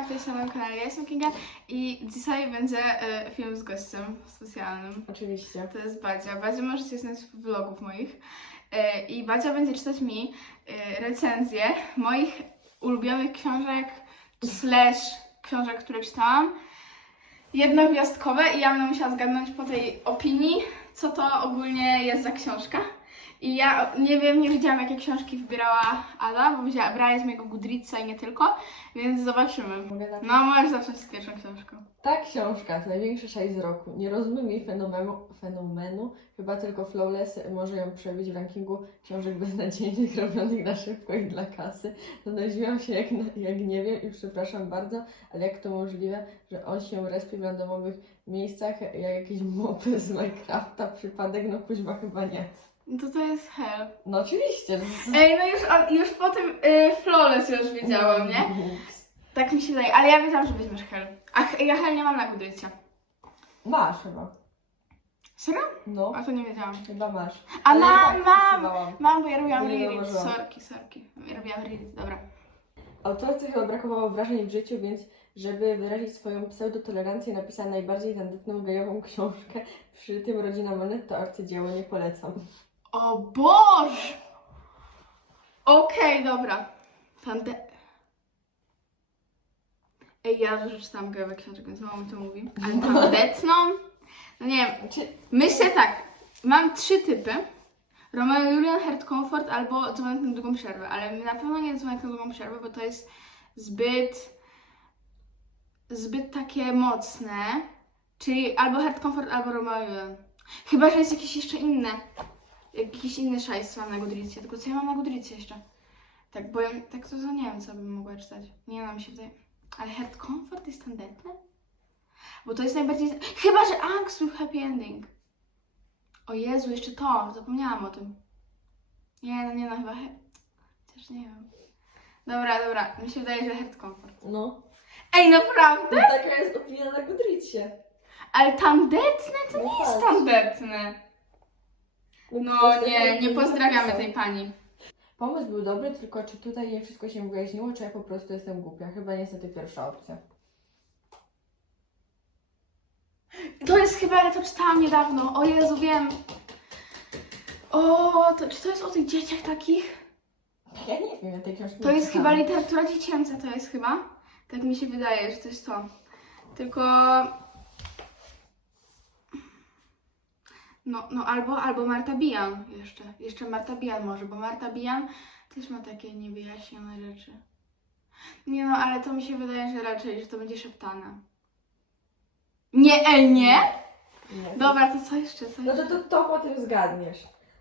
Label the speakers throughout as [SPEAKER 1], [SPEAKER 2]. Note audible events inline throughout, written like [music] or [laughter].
[SPEAKER 1] Kinga, witajcie na moim kanale, ja jestem Kinga i dzisiaj będzie e, film z gościem specjalnym.
[SPEAKER 2] Oczywiście.
[SPEAKER 1] To jest Badzia. Badzia możecie znać w vlogów moich. E, I Badzia będzie czytać mi e, recenzję moich ulubionych książek slash książek, które czytałam. Jednogwiazdkowe i ja będę musiała zgadnąć po tej opinii, co to ogólnie jest za książka. I ja nie wiem, nie wiedziałam jakie książki wybierała Ada, bo wzięła, brała z mojego Goodreadsa i nie tylko, więc zobaczymy.
[SPEAKER 2] Mogę zacząć?
[SPEAKER 1] No, możesz zacząć z pierwszą książką.
[SPEAKER 2] Ta książka to największa szajs roku. Nie rozumiem jej fenomenu, fenomenu. Chyba tylko Flawless może ją przebić w rankingu książek beznadziejnych [laughs] robionych na szybko i dla kasy. Zastanawiałam się jak, na- jak nie wiem i przepraszam bardzo, ale jak to możliwe, że on się respi w randomowych miejscach jak jakieś mopy z Minecrafta. Przypadek? No kuźba chyba nie.
[SPEAKER 1] No to to jest hell.
[SPEAKER 2] No oczywiście.
[SPEAKER 1] Ej, no już, a- już po tym y, Flawless już wiedziałam, nie? Tak mi się wydaje, ale ja wiedziałam, że weźmiesz hell. A ch- ja hell nie mam na Goodreadsie.
[SPEAKER 2] Masz chyba.
[SPEAKER 1] Serio?
[SPEAKER 2] No,
[SPEAKER 1] A to nie wiedziałam.
[SPEAKER 2] chyba masz.
[SPEAKER 1] A
[SPEAKER 2] Ale ja
[SPEAKER 1] mam,
[SPEAKER 2] tak
[SPEAKER 1] mam!
[SPEAKER 2] wpisywałam.
[SPEAKER 1] Mam, bo ja robiłam
[SPEAKER 2] Nie zauważyłam.
[SPEAKER 1] Sorki, sorki. Ja robiłam reread, dobra.
[SPEAKER 2] Autorce chyba brakowało wrażeń w życiu, więc żeby wyrazić swoją pseudotolerancję napisała najbardziej tandetną gejową książkę. Przy tym Rodzina Monet to arcydzieło, nie polecam.
[SPEAKER 1] O Boże! Okej, dobra. Tande... Ej, ja dużo czytałam gejowe książek, więc mało mi to mówi. Ale tandetną? [laughs] No nie wiem,
[SPEAKER 2] Czy...
[SPEAKER 1] Myślę tak, mam trzy typy. Romeo Julian, Heart Comfort albo Dzwonek na długą przerwę, ale na pewno nie Dzwonek na długą przerwę, bo to jest zbyt zbyt takie mocne, czyli albo Heart Comfort, albo Romeo Julian. Chyba, że jest jakieś jeszcze inne, jakiś inny szajs mam na Goodreadsie, tylko co ja mam na Goodreadsie jeszcze? Tak, bo ja, tak to, to nie wiem, co bym mogła czytać. Nie no, mi się wydaje... Ale Heart Comfort jest tandetne? Bo to jest najbardziej... Chyba, że Angst with Happy Ending. O Jezu, jeszcze to, zapomniałam o tym. Nie, no nie no, chyba... Też nie wiem. Dobra, dobra, mi się wydaje, że Heart Comfort.
[SPEAKER 2] No.
[SPEAKER 1] Ej, naprawdę?
[SPEAKER 2] no taka jest opinia na Goodreadsie.
[SPEAKER 1] Ale tandetne to
[SPEAKER 2] No
[SPEAKER 1] nie jest
[SPEAKER 2] patrz.
[SPEAKER 1] tandetne. No nie, nie pozdrawiamy tej pani.
[SPEAKER 2] Pomysł był dobry, tylko czy tutaj nie wszystko się wyjaśniło, czy ja po prostu jestem głupia? Chyba niestety pierwsza opcja.
[SPEAKER 1] To jest chyba, ja to czytałam niedawno. O Jezu, wiem. O, to, czy to jest o tych dzieciach takich?
[SPEAKER 2] Ja nie wiem, ja tej książki
[SPEAKER 1] To
[SPEAKER 2] nie
[SPEAKER 1] jest chyba
[SPEAKER 2] czytałam.
[SPEAKER 1] literatura dziecięca, to jest chyba. Tak mi się wydaje, że to jest to. Tylko. No, no albo, albo Marta Bijan jeszcze. Jeszcze Marta Bijan może, bo Marta Bijan też ma takie niewyjaśnione rzeczy. Nie no, ale to mi się wydaje, że raczej, że to będzie szeptane. Nie, ej, nie?
[SPEAKER 2] Nie.
[SPEAKER 1] Dobra, to co jeszcze? Co
[SPEAKER 2] No to,
[SPEAKER 1] jeszcze?
[SPEAKER 2] to, to potem zgadniesz.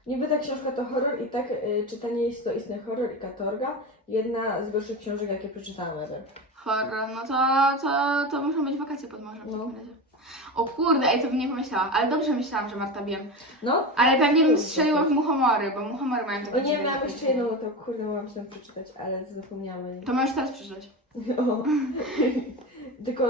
[SPEAKER 2] Niby ta książka to horror i tak y, czytanie jest to istny horror i katorga. Jedna z gorszych książek, jakie przeczytałam ever.
[SPEAKER 1] Horror, no to, to, to muszą być wakacje pod morzem w
[SPEAKER 2] No.
[SPEAKER 1] takim razie. O kurde, ej, to bym nie pomyślałam, ale dobrze myślałam, że Marta Bijan.
[SPEAKER 2] No,
[SPEAKER 1] Ale pewnie bym strzeliła w muchomory, bo muchomory mają takie
[SPEAKER 2] O nie,
[SPEAKER 1] dziwne
[SPEAKER 2] miałam
[SPEAKER 1] zakończenie.
[SPEAKER 2] jeszcze jedną, no to kurde, mogłam się tam przeczytać, ale zapomniałam.
[SPEAKER 1] To możesz teraz przeczytać. [laughs]
[SPEAKER 2] O. [laughs] Tylko,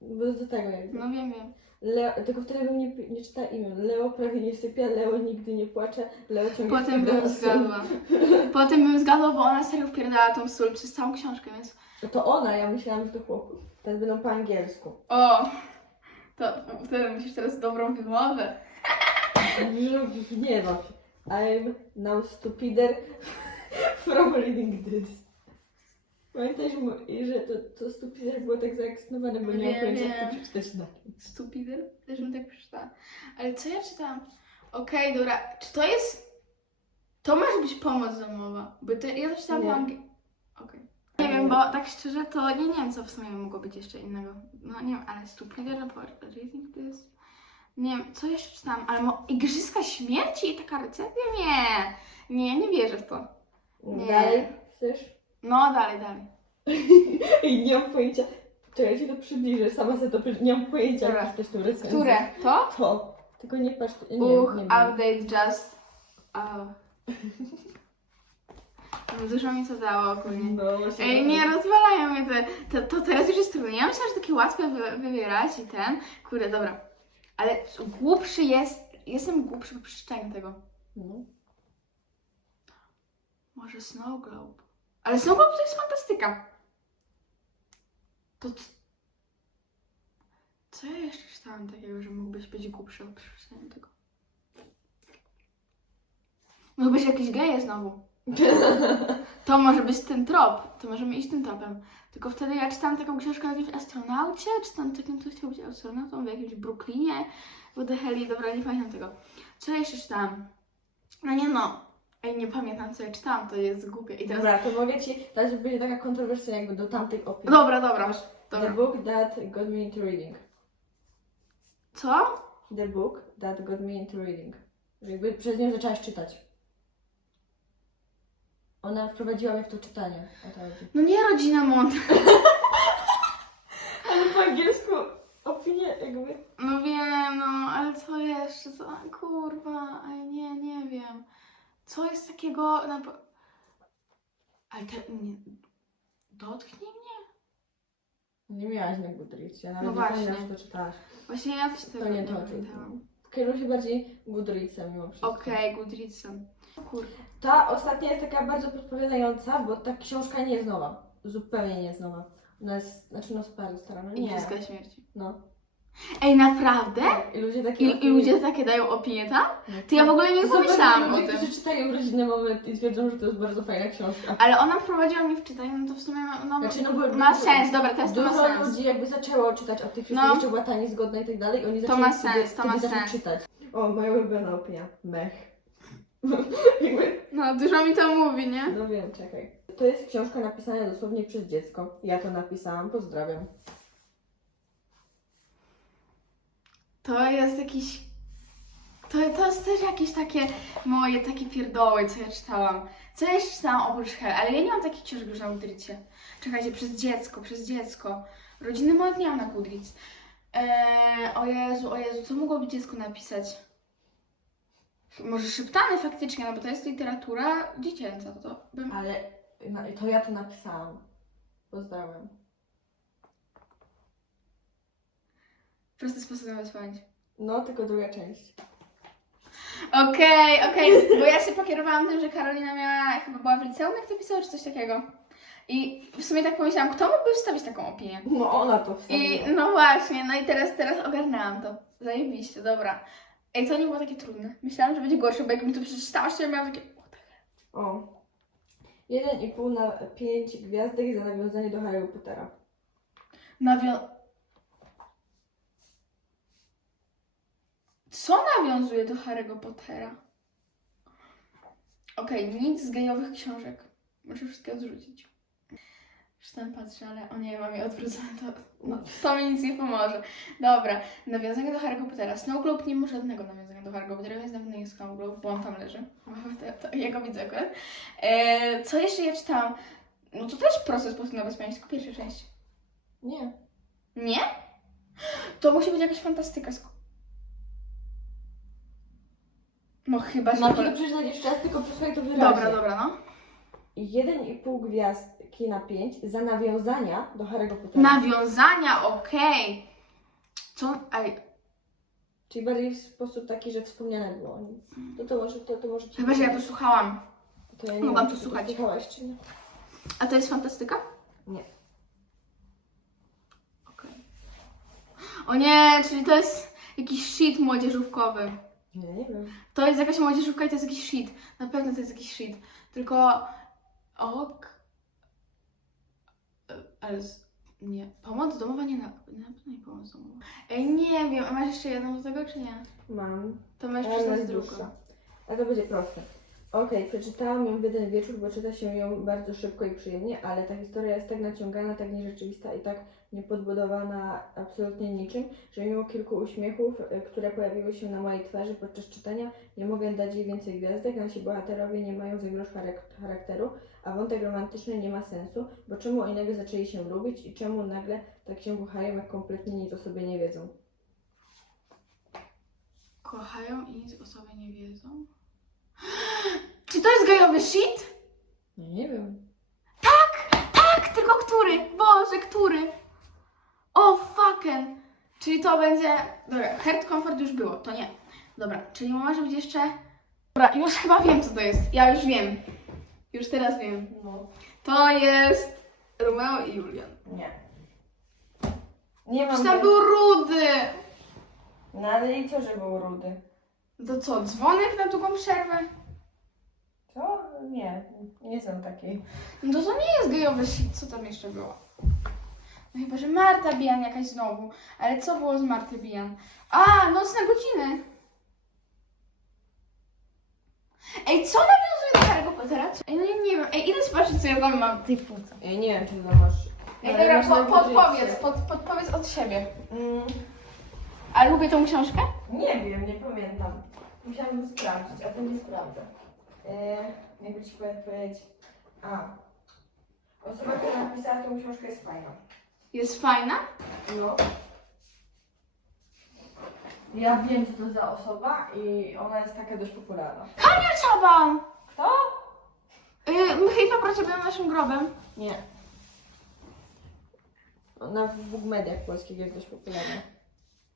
[SPEAKER 2] bo do tego jakby.
[SPEAKER 1] No wiem, wiem.
[SPEAKER 2] Leo, tylko wtedy bym nie, nie czytała imion. Leo prawie nie sypia, Leo nigdy nie płacze, Leo ciągle
[SPEAKER 1] Potem bym
[SPEAKER 2] sól.
[SPEAKER 1] zgadła. Potem bym zgadła, bo ona serio wpierdala tą sól przez całą książkę, więc...
[SPEAKER 2] To ona, ja myślałam, że to chłopów. Teraz będą po angielsku.
[SPEAKER 1] O! To wtedy musisz teraz dobrą wymowę.
[SPEAKER 2] Nie no. I'm now stupider [laughs] from reading this. Pamiętasz, mu- i że to, to stupider było tak zaekscytowane, bo nie
[SPEAKER 1] Wiem,
[SPEAKER 2] pojęcia, jak
[SPEAKER 1] wiem.
[SPEAKER 2] to przeczytać na
[SPEAKER 1] Stupider? Też bym tak przeczytała. Ale co ja czytałam? Okej, dobra. Czy to jest... To może być pomoc domowa? Bo to, ja to czytałam po
[SPEAKER 2] Nie.
[SPEAKER 1] angielsku. Wiem, bo tak szczerze to nie, nie wiem, co w sumie mogło być jeszcze innego. No nie wiem, ale Stupider Report, Reading This... Nie wiem, co jeszcze czytałam, ale mo... Igrzyska Śmierci i taka recenzja? Nie. Nie, nie wierzę w to. Nie.
[SPEAKER 2] Dalej, chcesz?
[SPEAKER 1] No, dalej, dalej. [laughs]
[SPEAKER 2] Nie mam pojęcia. Czekaj, ci to przybliżę, sama sobie to przybliżę. Nie mam pojęcia,
[SPEAKER 1] Dobra.
[SPEAKER 2] jak czytać tą recenzję.
[SPEAKER 1] Które? To?
[SPEAKER 2] To. Tylko nie patrz, nie, nie,
[SPEAKER 1] Uch,
[SPEAKER 2] nie wiem.
[SPEAKER 1] update just... Oh. [laughs] Dużo mi to dało ogólnie.
[SPEAKER 2] No,
[SPEAKER 1] Ej,
[SPEAKER 2] tak.
[SPEAKER 1] nie rozwalają mnie te. To, to teraz już jest trudne. Ja myślałam, że takie łatwe wy, wybierać i ten. Kurde, dobra. Ale głupszy jest. Jestem głupszy po przeczytaniu tego.
[SPEAKER 2] No.
[SPEAKER 1] Może Snow Globe. Ale Snow Globe to jest fantastyka. To c... Co ja jeszcze czytałam takiego, że mógłbyś być głupszy od przeczytania tego? Mógłbyś jakiś geje znowu. [laughs] To może być ten trop. To możemy iść tym tropem. Tylko wtedy ja czytałam taką książkę o jakimś astronaucie, czy tam takim ktoś chciał być astronautą w jakimś Brooklynie, w the Heli, dobra, nie pamiętam tego. Co ja jeszcze czytałam? No nie no. Ej, nie pamiętam co ja czytałam, to jest głupie. I teraz...
[SPEAKER 2] Dobra, to mogę ci dać, żeby będzie taka kontrowersyjna jakby do tamtych opinii.
[SPEAKER 1] Dobra, dobra,
[SPEAKER 2] Masz
[SPEAKER 1] dobra.
[SPEAKER 2] The book that got me into reading.
[SPEAKER 1] Co?
[SPEAKER 2] The book that got me into reading. Jakby przez nią zaczęłaś czytać. Ona wprowadziła mnie w to czytanie. O to chodzi.
[SPEAKER 1] No nie rodzina Mont. [laughs]
[SPEAKER 2] Ale po angielsku opinie jakby...
[SPEAKER 1] No wiem, no, ale co jeszcze? Co? Kurwa, ej, nie, nie wiem. Co jest takiego na... po- Ale te... Nie... Dotknij mnie?
[SPEAKER 2] Nie miałaś na Goodreadsie, nawet
[SPEAKER 1] No
[SPEAKER 2] nie
[SPEAKER 1] właśnie.
[SPEAKER 2] pamiętam, że to czytałaś.
[SPEAKER 1] Właśnie ja też tego
[SPEAKER 2] To nie
[SPEAKER 1] nie
[SPEAKER 2] to, to. Kieruję się bardziej Goodreadsem mimo wszystko.
[SPEAKER 1] Okej, Goodreadsem. Kurwa.
[SPEAKER 2] Ta ostatnia jest taka bardzo podpowiadająca, bo ta książka nie jest nowa. Zupełnie nie jest nowa. Ona jest, znaczy no bardzo stara, no nie.
[SPEAKER 1] Igrzyska śmierci.
[SPEAKER 2] No.
[SPEAKER 1] Ej, naprawdę?
[SPEAKER 2] I ludzie takie...
[SPEAKER 1] I, I ludzie takie dają opinie tam?
[SPEAKER 2] No.
[SPEAKER 1] To ja w ogóle nie pomyślałam o tym.
[SPEAKER 2] którzy czytają rodzinny moment i twierdzą, że to jest bardzo fajna książka.
[SPEAKER 1] Ale ona wprowadziła mnie w czytanie, no to w sumie ma, no,
[SPEAKER 2] Znaczy, no bo
[SPEAKER 1] ma sens, dobra, teraz to
[SPEAKER 2] Dużo
[SPEAKER 1] ma sens.
[SPEAKER 2] ludzi jakby zaczęło czytać o tych
[SPEAKER 1] No.
[SPEAKER 2] książkach, jeszcze była ta niezgodna i tak dalej i oni
[SPEAKER 1] To
[SPEAKER 2] zaczęli
[SPEAKER 1] ma
[SPEAKER 2] sobie
[SPEAKER 1] sens, to
[SPEAKER 2] wtedy
[SPEAKER 1] ma
[SPEAKER 2] zacząć
[SPEAKER 1] sens.
[SPEAKER 2] czytać. O, moja ulubiona opinia. Mech. [laughs] Jakby-
[SPEAKER 1] No, dużo mi to mówi, nie?
[SPEAKER 2] no wiem, czekaj. To jest książka napisana dosłownie przez dziecko. Ja to napisałam, pozdrawiam.
[SPEAKER 1] To jest jakiś. To, to jest też jakieś takie moje takie pierdoły, co ja czytałam. Co ja jeszcze czytałam oprócz Hel, ale ja nie mam takich książek już na Goodreadsie. Czekajcie, przez dziecko, przez dziecko. Rodziny moje nie mam na Goodreads. Eee, o Jezu, o Jezu, co mogłoby dziecko napisać? Może szeptane faktycznie, no bo to jest literatura dziecięca, to bym...
[SPEAKER 2] Ale no, to ja to napisałam. Pozdrawiam.
[SPEAKER 1] Prosty sposób na wysłanie.
[SPEAKER 2] No, tylko druga część.
[SPEAKER 1] Okej, okej, [laughs] bo ja się pokierowałam tym, że Karolina miała, chyba była w liceum, jak to pisała, czy coś takiego. I w sumie tak pomyślałam, kto mógłby wstawić taką opinię?
[SPEAKER 2] No, ona to
[SPEAKER 1] I
[SPEAKER 2] wstawiła.
[SPEAKER 1] no właśnie, no i teraz, teraz ogarnęłam to. Zajebiście, dobra. Ej, to nie było takie trudne. Myślałam, że będzie gorsze, bo jak mi to przeczytałaś, to ja miałam takie...
[SPEAKER 2] O. 1,5 na 5 gwiazdek za nawiązanie do Harry Pottera.
[SPEAKER 1] Nawio... Co nawiązuje do Harry'ego Pottera? Okej, nic z gejowych książek. Muszę wszystkie odrzucić. Już tam patrzę, ale o nie, mam je odwrócone, to, no, to mi nic nie pomoże. Dobra, nawiązanie do Harry'ego Pottera. Snow Globe nie ma żadnego nawiązania do Harry'ego Pottera, więc na pewno jest Snow Globe, bo on tam leży. [laughs] To, to, ja go widzę akurat. E, co jeszcze ja czytałam? No to też prosty sposób na bezpieczeństwo, tylko pierwsza część.
[SPEAKER 2] Nie.
[SPEAKER 1] Nie? To musi być jakaś fantastyka. No chyba, że...
[SPEAKER 2] Ci to przeczytać jeszcze raz, tylko przesłuchaj to wyraźnie.
[SPEAKER 1] Dobra, dobra, no.
[SPEAKER 2] 1,5 gwiazdki na 5 za nawiązania do Harry'ego Pottera.
[SPEAKER 1] Nawiązania, okej. Co? Ej,
[SPEAKER 2] Czyli bardziej w sposób taki, że wspomniane było o nim. To to może, to, to może ci...
[SPEAKER 1] chyba, że ja to słuchałam.
[SPEAKER 2] To ja nie
[SPEAKER 1] mogłam
[SPEAKER 2] wiem,
[SPEAKER 1] to
[SPEAKER 2] czy
[SPEAKER 1] słuchać.
[SPEAKER 2] Słuchałaś, czy nie?
[SPEAKER 1] A to jest fantastyka?
[SPEAKER 2] Nie.
[SPEAKER 1] Okej. O nie, czyli to jest jakiś shit młodzieżówkowy.
[SPEAKER 2] Nie, nie wiem.
[SPEAKER 1] To jest jakaś młodzieżówka i to jest jakiś shit. Na pewno to jest jakiś shit. Tylko... Ok... Ale... z- Nie. Pomoc domowa nie na... Na pewno nie pomoc domowa. Ej, nie wiem. A masz jeszcze jedną do tego, czy nie?
[SPEAKER 2] Mam.
[SPEAKER 1] To przeczytać
[SPEAKER 2] jest
[SPEAKER 1] drugą.
[SPEAKER 2] A to będzie proste. Okej, przeczytałam ją w jeden wieczór, bo czyta się ją bardzo szybko i przyjemnie, ale ta historia jest tak naciągana, tak nierzeczywista i tak niepodbudowana absolutnie niczym, że mimo kilku uśmiechów, y, które pojawiły się na mojej twarzy podczas czytania, nie mogę dać jej więcej gwiazdek. Nasi bohaterowie nie mają za charakteru, a wątek romantyczny nie ma sensu, bo czemu nagle zaczęli się lubić i czemu nagle tak się kochają, jak kompletnie nic o sobie nie wiedzą.
[SPEAKER 1] Kochają i nic o sobie nie wiedzą? Czy to jest gejowy shit?
[SPEAKER 2] Nie, nie wiem.
[SPEAKER 1] Tak, tylko który? Boże, który? O, fucking. Czyli to będzie... Dobra, Heart Comfort już było, to nie. Dobra, czyli może być jeszcze... Dobra, już chyba wiem, co to jest. Ja już wiem. Już teraz wiem.
[SPEAKER 2] No.
[SPEAKER 1] To jest Romeo i Julian.
[SPEAKER 2] Nie. Nie mam...
[SPEAKER 1] Przecież tam był rudy.
[SPEAKER 2] No ale i co, że był rudy?
[SPEAKER 1] To co, dzwonek na długą przerwę?
[SPEAKER 2] Co? Nie, nie są takiej.
[SPEAKER 1] No to to nie jest gejowy shit, co tam jeszcze było? No chyba, że Marta Bijan jakaś znowu. Ale co było z Marty Bijan? A, nocne godziny. Ej, co nawiązuje do Harry'ego Pottera? Co? Ej, no ja nie wiem. Ej, idę zobaczyć, co ja tam mam w tej półce.
[SPEAKER 2] Ja nie wiem, czy to masz...
[SPEAKER 1] Ej, dobra, po, podpowiedz, pod, podpowiedz od siebie.
[SPEAKER 2] Mm,
[SPEAKER 1] A lubię tą książkę?
[SPEAKER 2] nie wiem, nie pamiętam. Musiałabym sprawdzić, a to nie sprawdzę. Eee, jakby ci powiedzieć... A. Osoba, która napisała tą książkę jest fajna.
[SPEAKER 1] Jest fajna?
[SPEAKER 2] No. Ja wiem, co to za osoba i ona jest taka dość popularna.
[SPEAKER 1] Ania Czaban!
[SPEAKER 2] Kto?
[SPEAKER 1] Yy, chyba pracowała naszym grobem.
[SPEAKER 2] Nie. Ona w Mediach polskich jest dość popularna.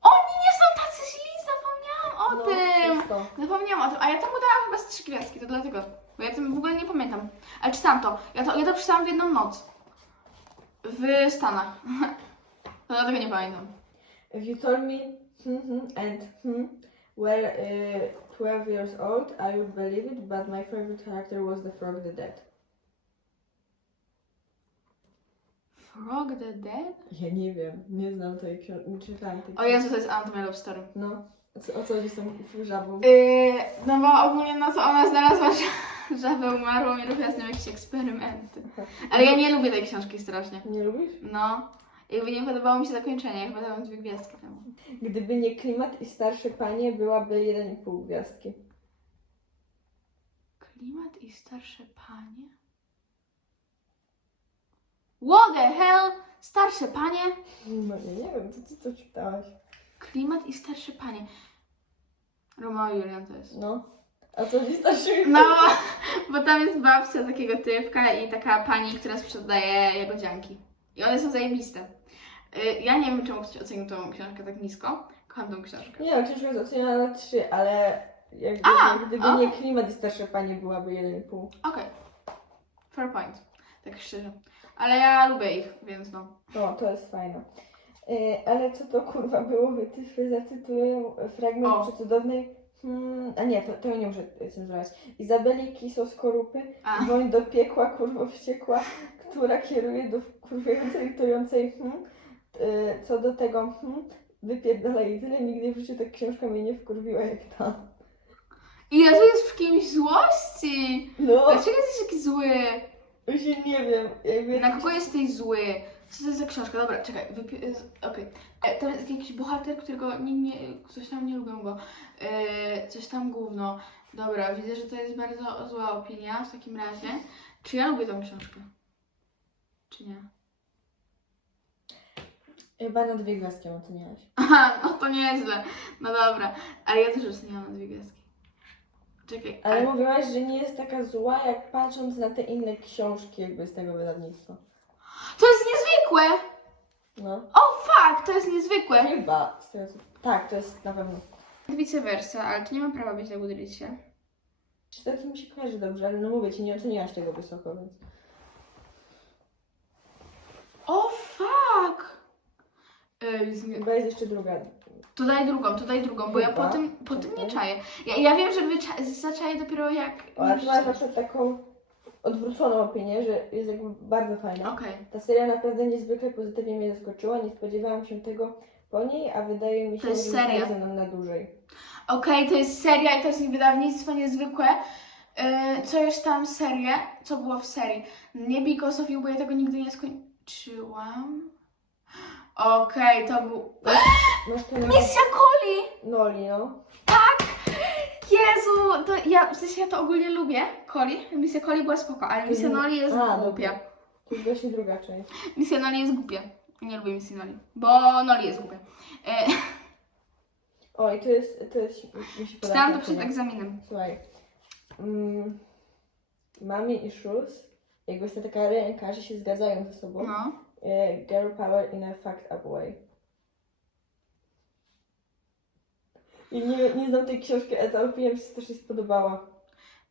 [SPEAKER 1] Oni nie są tacy źli, zapomniałam o
[SPEAKER 2] No,
[SPEAKER 1] tym.
[SPEAKER 2] jest to.
[SPEAKER 1] Zapomniałam o tym, a ja temu dałam chyba z trzy gwiazdki, to dlatego. Bo ja tym w ogóle nie pamiętam. Ale czytałam to. Ja to, ja to przeczytałam w jedną noc. W Stanach. [laughs] To dlatego nie pamiętam.
[SPEAKER 2] If you told me hmm, hmm, and hmm were uh, 12 years old, I would believe it, but my favorite character was the frog the dead.
[SPEAKER 1] Frog the Dead?
[SPEAKER 2] Ja nie wiem, nie znam tej książki, nie czytałam tej
[SPEAKER 1] O Jezu, to jest Anatomia Love Story.
[SPEAKER 2] No, o co, chodzi z tą żabą?
[SPEAKER 1] Yy, no bo ogólnie no to ona znalazła ża- [laughs] żabę umarłą i robiła z nią jakieś eksperymenty. Ale ja nie lubię tej książki strasznie.
[SPEAKER 2] Nie lubisz?
[SPEAKER 1] No. Jakby nie podobało mi się zakończenie, chyba dałam dwie gwiazdki temu.
[SPEAKER 2] Gdyby nie klimat i starsze panie, byłaby 1,5 gwiazdki.
[SPEAKER 1] Klimat i starsze panie? What the hell? Starsze panie?
[SPEAKER 2] No nie, nie wiem, co ty to czytałaś?
[SPEAKER 1] Klimat i starsze panie. Romeo i Julian to jest.
[SPEAKER 2] No. A co nie starszy?
[SPEAKER 1] No, bo tam jest babcia takiego typka i taka pani, która sprzedaje jagodzianki. I one są zajebiste. Y, Ja nie wiem, czemu ktoś ocenił tą książkę tak nisko. Kocham tą książkę.
[SPEAKER 2] Nie, książka jest oceniona na 3, ale jakby,
[SPEAKER 1] A,
[SPEAKER 2] gdyby nie klimat i starsze panie, byłaby 1,5.
[SPEAKER 1] Okej. Fair point. Tak szczerze. Ale ja lubię ich, więc no.
[SPEAKER 2] No, to jest fajne. Yy, ale co to kurwa było? Wytyfy zacytuję fragment
[SPEAKER 1] O.
[SPEAKER 2] przecudownej. Hmm, a nie, to, to ja nie muszę cenzurować. Izabeli Kiso Skorupy,
[SPEAKER 1] A.
[SPEAKER 2] woń do piekła, kurwa wściekła, która kieruje do kurwiającej, tojącej. Hmm. Yy, co do tego, hmm, wypierdala i tyle. Nigdy w życiu ta książka mnie nie wkurwiła jak ta.
[SPEAKER 1] Ile tu jest w kimś złości?
[SPEAKER 2] No,
[SPEAKER 1] Dlaczego jesteś taki zły?
[SPEAKER 2] właśnie nie wiem. Jakby...
[SPEAKER 1] Na kogo jesteś zły? Co to jest za książka? Dobra, czekaj. Wypi- z- Okej. E, To jest jakiś bohater, którego nie, nie, coś tam nie lubią go. E, coś tam gówno. Dobra, widzę, że to jest bardzo zła opinia w takim razie. Czy ja lubię tą książkę? Czy nie?
[SPEAKER 2] Chyba na dwie gwiazdki ją oceniałaś. [laughs]
[SPEAKER 1] Aha, no to nieźle. No dobra. Ale ja też oceniałam na dwie gwiazdki. Czekaj.
[SPEAKER 2] Ale
[SPEAKER 1] ale-
[SPEAKER 2] mówiłaś, że nie jest taka zła, jak patrząc na te inne książki jakby z tego wydawnictwa.
[SPEAKER 1] To jest niezwykłe!
[SPEAKER 2] No.
[SPEAKER 1] O fuck, to jest niezwykłe!
[SPEAKER 2] Chyba. Z tego, co... Tak, to jest na pewno.
[SPEAKER 1] Vice versa, ale to nie ma prawa być na Goodreadsie.
[SPEAKER 2] Czy to mi się kojarzy dobrze, ale no mówię ci, nie oceniałaś tego wysoko, więc...
[SPEAKER 1] O fuck! Ej, zmi-
[SPEAKER 2] Chyba jest jeszcze druga.
[SPEAKER 1] To daj drugą, to daj drugą, bo ja
[SPEAKER 2] Chyba.
[SPEAKER 1] po tym, po tym nie
[SPEAKER 2] Czekaj.
[SPEAKER 1] czaję. Ja, ja wiem, że wycza- zaczaję dopiero jak...
[SPEAKER 2] O, a
[SPEAKER 1] nie
[SPEAKER 2] tu masz na
[SPEAKER 1] przeczytasz.
[SPEAKER 2] przykład taką odwróconą opinię, że jest jakby bardzo fajna.
[SPEAKER 1] Okej.
[SPEAKER 2] Ta seria naprawdę niezwykle pozytywnie mnie zaskoczyła, nie spodziewałam się tego po niej, a wydaje mi się,
[SPEAKER 1] To jest
[SPEAKER 2] że
[SPEAKER 1] seria.
[SPEAKER 2] zostanie ze mną na dłużej.
[SPEAKER 1] Okej, to jest seria i to jest wydawnictwo niezwykłe. Yy, co już tam serię? Co było w serii? Nie Because of You, bo ja tego nigdy nie skończyłam. Okej, to był...
[SPEAKER 2] Masz ten...
[SPEAKER 1] Misja Coli!
[SPEAKER 2] Noli, no.
[SPEAKER 1] Jezu, to ja, w sensie ja to ogólnie lubię, Coli. Misja Coli była spoko, ale Misja
[SPEAKER 2] Mhm.
[SPEAKER 1] Noli jest
[SPEAKER 2] A,
[SPEAKER 1] głupia.
[SPEAKER 2] To jest właśnie druga część.
[SPEAKER 1] Misja Noli jest głupia. Nie lubię Misji Noli, bo Noli jest głupia. E,
[SPEAKER 2] O, i to jest, to jest, mi się podoba.
[SPEAKER 1] czytałam to przed egzaminem.
[SPEAKER 2] Słuchaj. Mm, Mami i Shoes, jakby jest taka ręka, że się zgadzają ze sobą.
[SPEAKER 1] No.
[SPEAKER 2] E, Girl power in a fucked up way. I nie, nie znam tej książki, ale ta opinia mi się strasznie spodobała.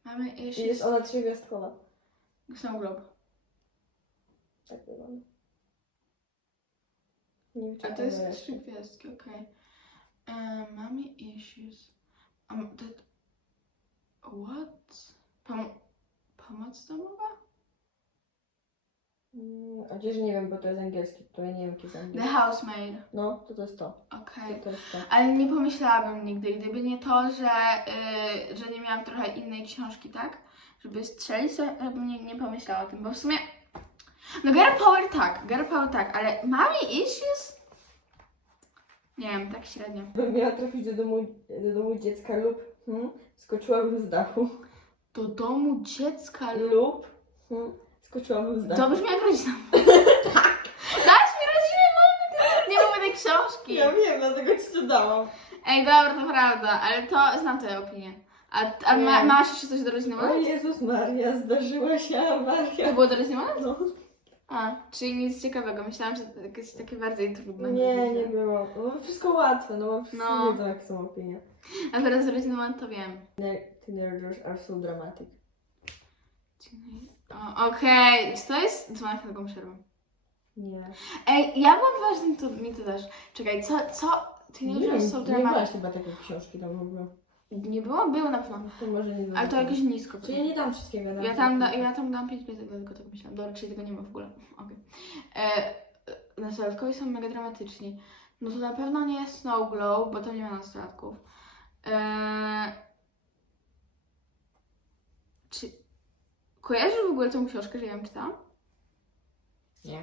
[SPEAKER 1] Mamy
[SPEAKER 2] I
[SPEAKER 1] jeszcze
[SPEAKER 2] jest ona trzygwiazdkowa.
[SPEAKER 1] Snow Globe.
[SPEAKER 2] Tak wygląda. Nie
[SPEAKER 1] A to jest
[SPEAKER 2] jeszcze.
[SPEAKER 1] trzy gwiazdki, okej. Okay. Mommy issues. Um, that... What? Pom pomoc domowa?
[SPEAKER 2] Mm, Chociaż nie wiem, bo to jest angielski, to ja nie wiem, jaki jest
[SPEAKER 1] The
[SPEAKER 2] angielski.
[SPEAKER 1] housemaid.
[SPEAKER 2] No, to to jest to.
[SPEAKER 1] Okej.
[SPEAKER 2] To, to jest to.
[SPEAKER 1] Ale nie pomyślałabym nigdy, gdyby nie to, że, y, że nie miałam trochę innej książki, tak? Żeby strzelić, to ja bym nie, nie pomyślała o tym, bo w sumie... No Girl Power tak, Girl Power tak, ale Mommy Issues? Nie wiem, tak średnio.
[SPEAKER 2] Gdybym miała trafić do domu, do domu dziecka lub hmm, skoczyłabym z dachu.
[SPEAKER 1] Do domu dziecka lub...
[SPEAKER 2] Lub hmm, skoczyłabym z dachu.
[SPEAKER 1] To brzmi jak rodzina. tak. Dasz mi rodzinę mamy, nie mamy tej książki.
[SPEAKER 2] Ja wiem, dlatego ci to dałam.
[SPEAKER 1] Ej, dobra, to prawda, ale to znam twoją opinię. A, a ma,
[SPEAKER 2] Nie.
[SPEAKER 1] masz jeszcze coś do rodziny
[SPEAKER 2] O? Jezus Maria, zdarzyła się
[SPEAKER 1] To
[SPEAKER 2] awaria.
[SPEAKER 1] było do rodziny?
[SPEAKER 2] No.
[SPEAKER 1] A, czyli nic ciekawego. Myślałam, że to jakieś takie bardziej trudne.
[SPEAKER 2] Nie, nie było. No, wszystko łatwe, no bo wszyscy
[SPEAKER 1] No.
[SPEAKER 2] wiedzą, jak są opinie.
[SPEAKER 1] A teraz z rodziny mamy to wiem.
[SPEAKER 2] Teenagers are so dramatic.
[SPEAKER 1] O, Okej, czy to jest dzwonek na drugą przerwę?
[SPEAKER 2] Nie.
[SPEAKER 1] Ej, ja byłam ważnym, to mi to też. Czekaj, co, co?
[SPEAKER 2] Nie
[SPEAKER 1] Teenagers
[SPEAKER 2] wiem,
[SPEAKER 1] są
[SPEAKER 2] nie
[SPEAKER 1] dramat.
[SPEAKER 2] masz chyba takiej książki tam w ogóle.
[SPEAKER 1] Nie było? Było na pewno.
[SPEAKER 2] To może nie
[SPEAKER 1] Ale to jakieś nisko.
[SPEAKER 2] Czy ja nie dam wszystkiego na
[SPEAKER 1] Ja tam, da, ja tam dam 5 gwiazdek, dlatego tak myślałam. Dobra, czyli tego nie ma w ogóle. Okej. E, Nastolatkowie są mega dramatyczni. No to na pewno nie jest Snow Glow, bo tam nie ma nastolatków. E, czy... Kojarzysz w ogóle tą książkę, że ja ją czytałam?
[SPEAKER 2] Nie.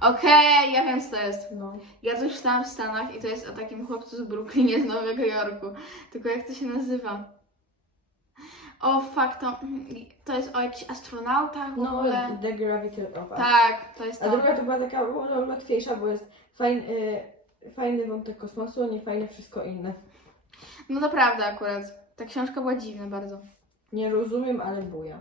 [SPEAKER 1] Okej, ja wiem co to jest.
[SPEAKER 2] No.
[SPEAKER 1] Ja coś czytałam w Stanach i to jest o takim chłopcu z Brooklynie, z Nowego Jorku. Tylko jak to się nazywa? O, fuck, to, to jest o jakichś astronautach w
[SPEAKER 2] No,
[SPEAKER 1] ogóle.
[SPEAKER 2] The Gravity of Us.
[SPEAKER 1] Tak, to jest
[SPEAKER 2] A
[SPEAKER 1] to.
[SPEAKER 2] druga to była taka no, łatwiejsza, bo jest fajny, y, fajny wątek kosmosu, nie fajne wszystko inne.
[SPEAKER 1] No to prawda akurat. Ta książka była dziwna bardzo.
[SPEAKER 2] Nie rozumiem, ale buja.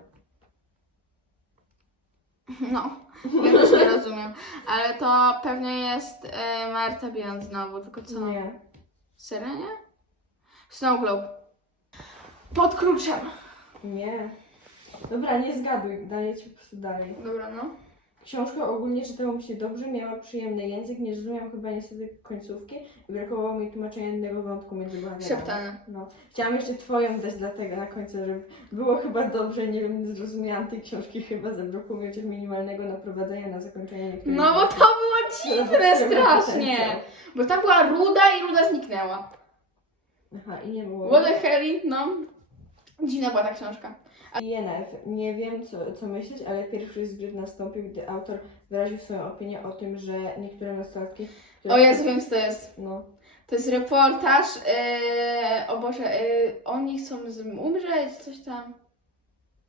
[SPEAKER 1] No, ja też nie rozumiem. Ale to pewnie jest e, Marta Bian znowu, tylko co?
[SPEAKER 2] Nie.
[SPEAKER 1] Serio, nie? Snow Globe. Pod kluczem.
[SPEAKER 2] Nie. Dobra, nie zgaduj, daję ci po prostu dalej.
[SPEAKER 1] Dobra, no.
[SPEAKER 2] Książka ogólnie czytało mi się dobrze, miała przyjemny język, nie zrozumiałam chyba niestety końcówki i brakowało mi tłumaczenia jednego wątku między bohaterami.
[SPEAKER 1] Szeptane.
[SPEAKER 2] No. Chciałam jeszcze twoją dać dlatego na końcu, żeby było chyba dobrze, nie wiem, nie zrozumiałam tej książki, chyba zabrakło mi chociaż minimalnego naprowadzenia na zakończenie niektórych
[SPEAKER 1] No bo to było dziwne strasznie. Bo tam była ruda i ruda zniknęła.
[SPEAKER 2] Aha, i nie było.
[SPEAKER 1] What the hell, no. Dziwna była ta książka.
[SPEAKER 2] INF. Nie wiem, co, co myśleć, ale pierwszy zgrzyt nastąpił, gdy autor wyraził swoją opinię o tym, że niektóre nastolatki... które-
[SPEAKER 1] O Jezu, wiem co to jest.
[SPEAKER 2] No.
[SPEAKER 1] To jest reportaż, yy, o Boże, yy, oni chcą z umrzeć, coś tam.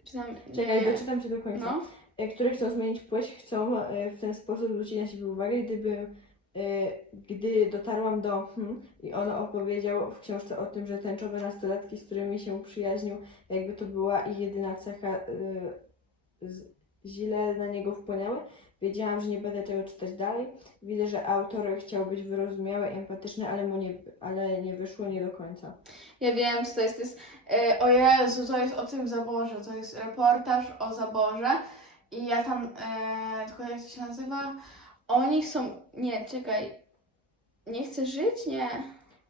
[SPEAKER 1] Czy tam,
[SPEAKER 2] Czekaj,
[SPEAKER 1] nie.
[SPEAKER 2] doczytam Ci do końca.
[SPEAKER 1] No.
[SPEAKER 2] E, które chcą zmienić płeć, chcą e, w ten sposób zwrócić na siebie uwagę. Gdyby, gdy dotarłam do hmm, i on opowiedział w książce o tym, że tęczowe nastolatki, z którymi się przyjaźnił, jakby to była ich jedyna cecha, e, z, źle na niego wpłynęły. Wiedziałam, że nie będę tego czytać dalej. Widzę, że autor chciał być wyrozumiały, empatyczny, ale mu nie, ale nie wyszło nie do końca.
[SPEAKER 1] Ja wiem, co to jest. To jest yy, o Jezu, to jest o tym zaborze. To jest reportaż o zaborze. I ja tam, yy, tylko jak to się nazywa? Oni są. Nie, czekaj. Nie chcę żyć? Nie.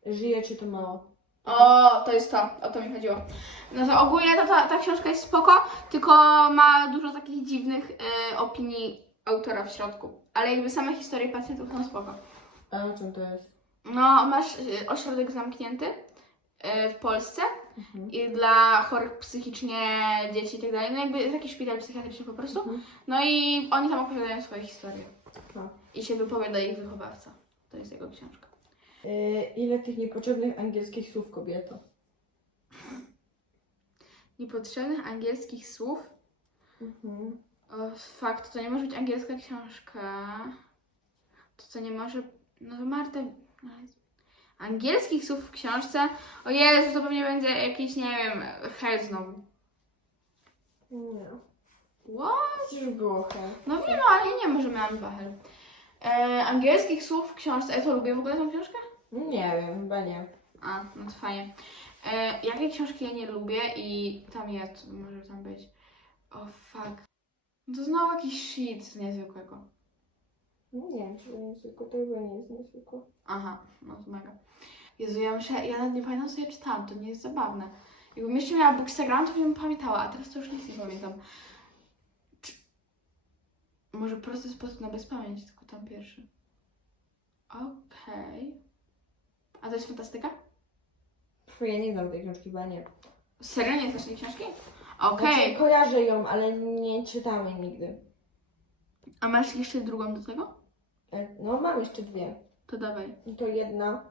[SPEAKER 2] Żyje czy to mało?
[SPEAKER 1] O, to jest to, o to mi chodziło. No to ogólnie ta, ta, ta książka jest spoko, tylko ma dużo takich dziwnych e, opinii autora w środku. Ale jakby same historie pacjentów są spoko.
[SPEAKER 2] A o czym to jest?
[SPEAKER 1] No, masz e, ośrodek zamknięty e, w Polsce
[SPEAKER 2] Mhm.
[SPEAKER 1] i dla chorych psychicznie dzieci i tak dalej. No jakby taki szpital psychiatryczny po prostu.
[SPEAKER 2] Mhm.
[SPEAKER 1] No i oni tam opowiadają swoje historie.
[SPEAKER 2] Tak.
[SPEAKER 1] I się wypowiada ich wychowawca. To jest jego książka.
[SPEAKER 2] E, ile tych niepotrzebnych angielskich słów kobieto? [laughs]
[SPEAKER 1] Niepotrzebnych angielskich słów
[SPEAKER 2] Mhm.
[SPEAKER 1] O, fakt, to nie może być angielska książka. To co nie może. No to Marta. Angielskich słów w książce. O Jezu, to pewnie będzie jakiś, nie wiem, hell znowu.
[SPEAKER 2] Nie.
[SPEAKER 1] What?
[SPEAKER 2] Już było hej.
[SPEAKER 1] No wiem, ale ja nie wiem, że miałam dwa hell. E, angielskich słów w książce. Ja to lubię w ogóle tą książkę?
[SPEAKER 2] Nie wiem, chyba nie.
[SPEAKER 1] A, no to fajnie. E, jakie książki ja nie lubię i tam jest, może tam być. O fuck. No to znowu jakiś shit niezwykłego.
[SPEAKER 2] Nie, to nie jest zwykłe, to chyba nie jest niezwykłe.
[SPEAKER 1] Aha, no to mega. Jezu, ja muszę, ja nawet nie pamiętam co ja czytałam, to nie jest zabawne. Jakbym jeszcze miała Bookstagram, to bym pamiętała, a teraz to już nic nie pamiętam. Może prosty sposób na bezpamięć, tylko tam pierwszy. Okej. A to jest fantastyka?
[SPEAKER 2] Pfu, ja nie znam tej książki, chyba nie.
[SPEAKER 1] Serio nie znasz tej książki? Okej.
[SPEAKER 2] Znaczy, kojarzę ją, ale nie czytałam jej nigdy.
[SPEAKER 1] A masz jeszcze drugą do tego?
[SPEAKER 2] E, No, mam jeszcze dwie.
[SPEAKER 1] To dawaj.
[SPEAKER 2] I to jedna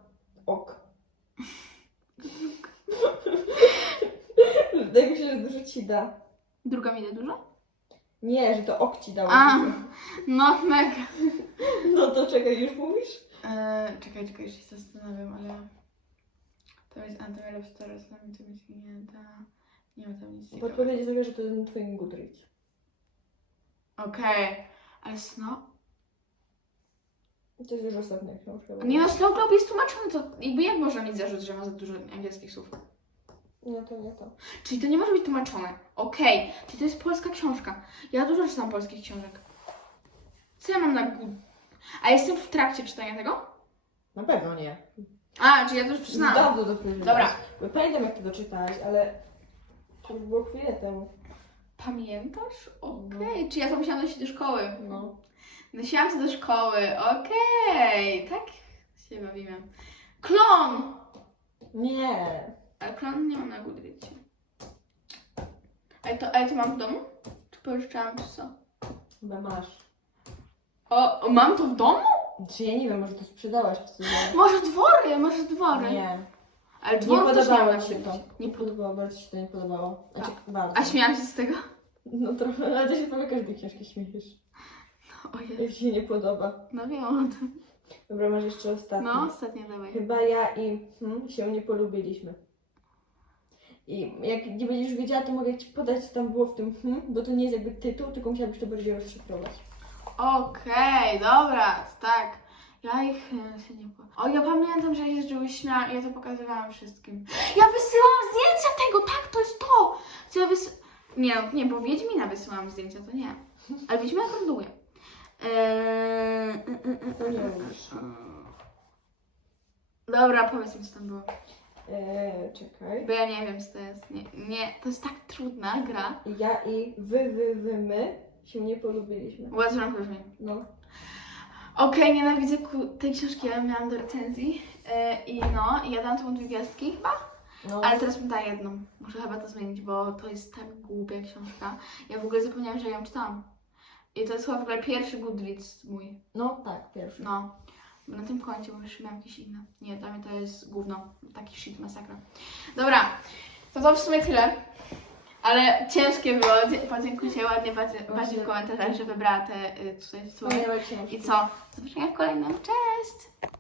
[SPEAKER 2] ok. [laughs] [laughs] Wydaje mi się, że dużo ci da.
[SPEAKER 1] Druga mi da dużo?
[SPEAKER 2] Nie, że to ok ci dało.
[SPEAKER 1] A. No, mega.
[SPEAKER 2] No to czekaj, już mówisz?
[SPEAKER 1] Eee, czekaj, czekaj, jeszcze się zastanawiam, ale... To jest Antoine Love Stories, dla mnie to mi się nie da. Nie ma tam nic ciekawego.
[SPEAKER 2] Podpowiedź sobie, że to jest na twoim Goodreads.
[SPEAKER 1] Okej, ale Snow...
[SPEAKER 2] To jest już ostatnia książka.
[SPEAKER 1] Nie no, Snow Globe jest tłumaczony, to jakby jak można mieć zarzut, że ma za dużo angielskich słów?
[SPEAKER 2] Nie, to nie to.
[SPEAKER 1] Czyli to nie może być tłumaczone. Okej, czyli to jest polska książka. Ja dużo czytam polskich książek. Co ja mam na górze? A jestem w trakcie czytania tego?
[SPEAKER 2] Na pewno nie.
[SPEAKER 1] A, czy ja to już przeczytałam.
[SPEAKER 2] Dawno to
[SPEAKER 1] Dobra.
[SPEAKER 2] Bo pamiętam jak to doczytałaś, ale to już było chwilę temu.
[SPEAKER 1] Pamiętasz? Okej, czy ja to musiałam nosić do szkoły?
[SPEAKER 2] No.
[SPEAKER 1] Nosiłam to do szkoły, okej, tak się bawimy. Klon!
[SPEAKER 2] Nie.
[SPEAKER 1] Ale klon nie mam na Goodreadsie. Ale to, ale to mam w domu? Czy pożyczałam, czy co?
[SPEAKER 2] Chyba masz.
[SPEAKER 1] O, o, mam to w domu?
[SPEAKER 2] Czy ja nie wiem, może to sprzedałaś czy coś.
[SPEAKER 1] Może dwory, może dwory.
[SPEAKER 2] Nie.
[SPEAKER 1] Ale
[SPEAKER 2] Nie
[SPEAKER 1] dworów też nie mam
[SPEAKER 2] podobało
[SPEAKER 1] na
[SPEAKER 2] ci się to. Nie
[SPEAKER 1] Nie pod...
[SPEAKER 2] podobało, bardzo ci się to nie podobało. Znaczy,
[SPEAKER 1] A-
[SPEAKER 2] bardzo.
[SPEAKER 1] A śmiałam się z tego?
[SPEAKER 2] No trochę, ale ty się pewnie każdej książki śmiejesz.
[SPEAKER 1] Ojej,
[SPEAKER 2] Jak ci się nie podoba.
[SPEAKER 1] no wiem o tym.
[SPEAKER 2] Dobra, masz jeszcze ostatni.
[SPEAKER 1] No, ostatnia dawaj.
[SPEAKER 2] Chyba ja i hmm, się nie polubiliśmy. I jak nie będziesz wiedziała, to mogę ci podać, co tam było w tym hmm, bo to nie jest jakby tytuł, tylko musiałabyś to bardziej rozszyfrować.
[SPEAKER 1] Okej, dobra, tak. Ja ich e, się nie po... O, ja pamiętam, że jeździły śmia... Ja to pokazywałam wszystkim. Ja wysyłam zdjęcia tego, tak, to jest to! Co ja wys... Nie, no, nie, bo Wiedźmina wysyłam zdjęcia, to nie. Ale Wiedźmina ląduje. Eee...
[SPEAKER 2] Nie mówisz.
[SPEAKER 1] Dobra, powiedz mi, co tam było.
[SPEAKER 2] Eee, czekaj.
[SPEAKER 1] Bo ja nie wiem, co to jest. Nie, nie, to jest tak trudna gra.
[SPEAKER 2] Ja i wy, wy, wy, my się nie polubiliśmy.
[SPEAKER 1] What's wrong with me?
[SPEAKER 2] No.
[SPEAKER 1] Okej, nienawidzę ku- tej książki, ja miałam do recenzji. E, I no, ja dam temu dwie gwiazdki chyba.
[SPEAKER 2] no.
[SPEAKER 1] Ale teraz bym dała jedną. Muszę chyba to zmienić, bo to jest tak głupia książka. Ja w ogóle zapomniałam, że ją czytałam. I to jest chyba w ogóle pierwszy Goodreads mój.
[SPEAKER 2] No tak, pierwszy.
[SPEAKER 1] No. Na tym koncie, bo już miałam jakieś inne. Nie, dla mnie to jest gówno. Taki shit, masakra. Dobra, to to w sumie tyle. Ale ciężkie było. Podziękujcie ładnie bardziej, w komentarzach, że wybrała te y, tutaj. I co? Zobaczenia w kolejnym. Cześć!